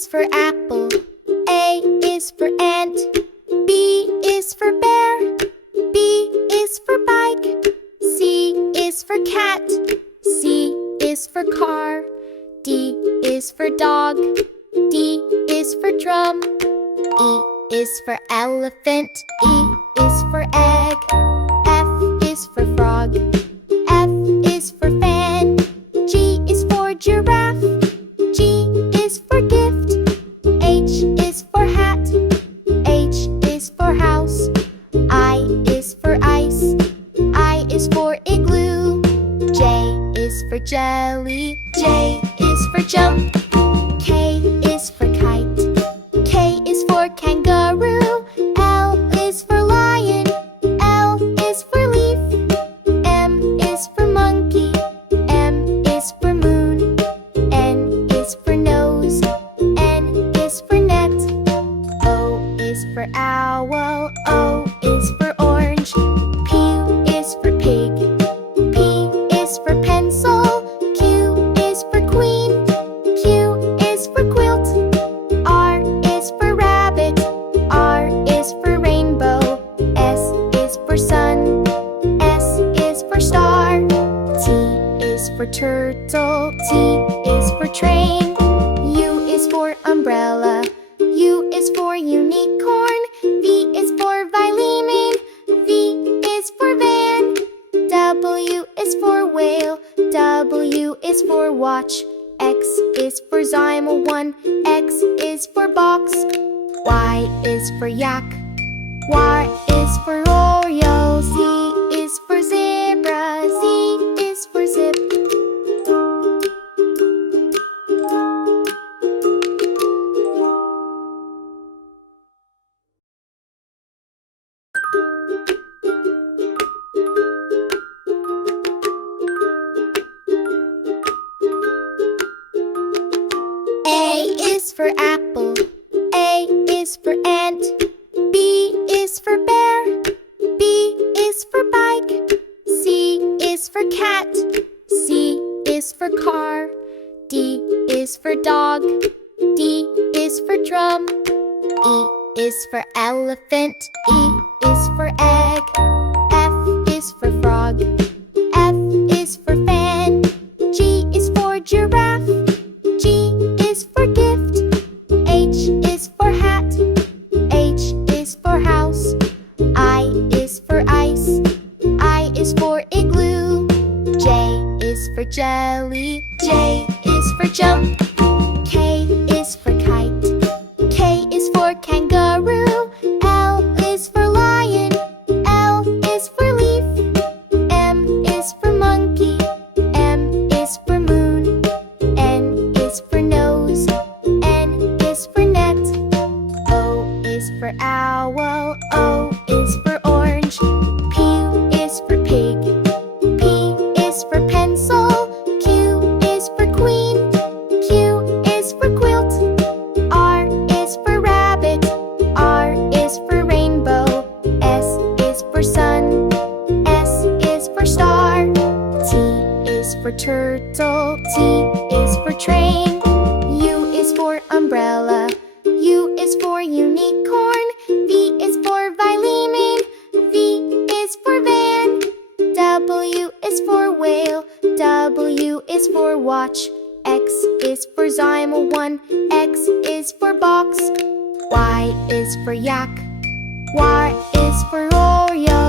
is for apple. A is for ant. B is for bear. B is for bike. C is for cat. C is for car. D is for dog. D is for drum. E is for elephant. E is for egg. F is for frog. F is for fan. G is for giraffe. G is for gift. H is for hat. H is for house. I is for ice. I is for igloo. J is for jelly. J is for jump. K is for kite. K is for kangaroo. L is for lion. L is for leaf. M is for monkey. M is for moon. N is for nose. N is for net. O is for owl. O is for orange. P is for pig. P is for pencil. Q is for queen. Q is for quilt. R is for rabbit. R is for rainbow. S is for sun. S is for star. T is for turtle. T is for train. U is for umbrella. U is for unicorn. V is for vitamin. V is for van. W is for whale. W is for watch. X is for Zymo 1. X is for box. Y is for yak. Y is for Oreo. Z is for zebra. Z is for zip. A is for apple. A is for ant. B is for bear. B is for bike. C is for cat. C is for car. D is for dog. D is for drum. E is for elephant. E is for egg. F is for frog. F is for fan. G is for giraffe. G is for gift. H is for hat. H is for house. I is for ice. I is for igloo. J is for jelly. J is for jump. K is for kite. K is for kangaroo. L is for lion. L is for leaf. M is for monkey. M is for moon. N is for nose. N is for net. O is for owl. O is for orange. P is for pig. P is for pencil. Q is for queen. Q is for quilt. R is for rabbit. R is for rainbow. S is for sun. S is for star. T is for turtle. T is for train. U is for umbrella. U is for unicorn. V is for vitamin. V is for van. W is for whale. W is for watch. X is for Zymo 1. X is for box. Y is for yak. Y is for Oreo.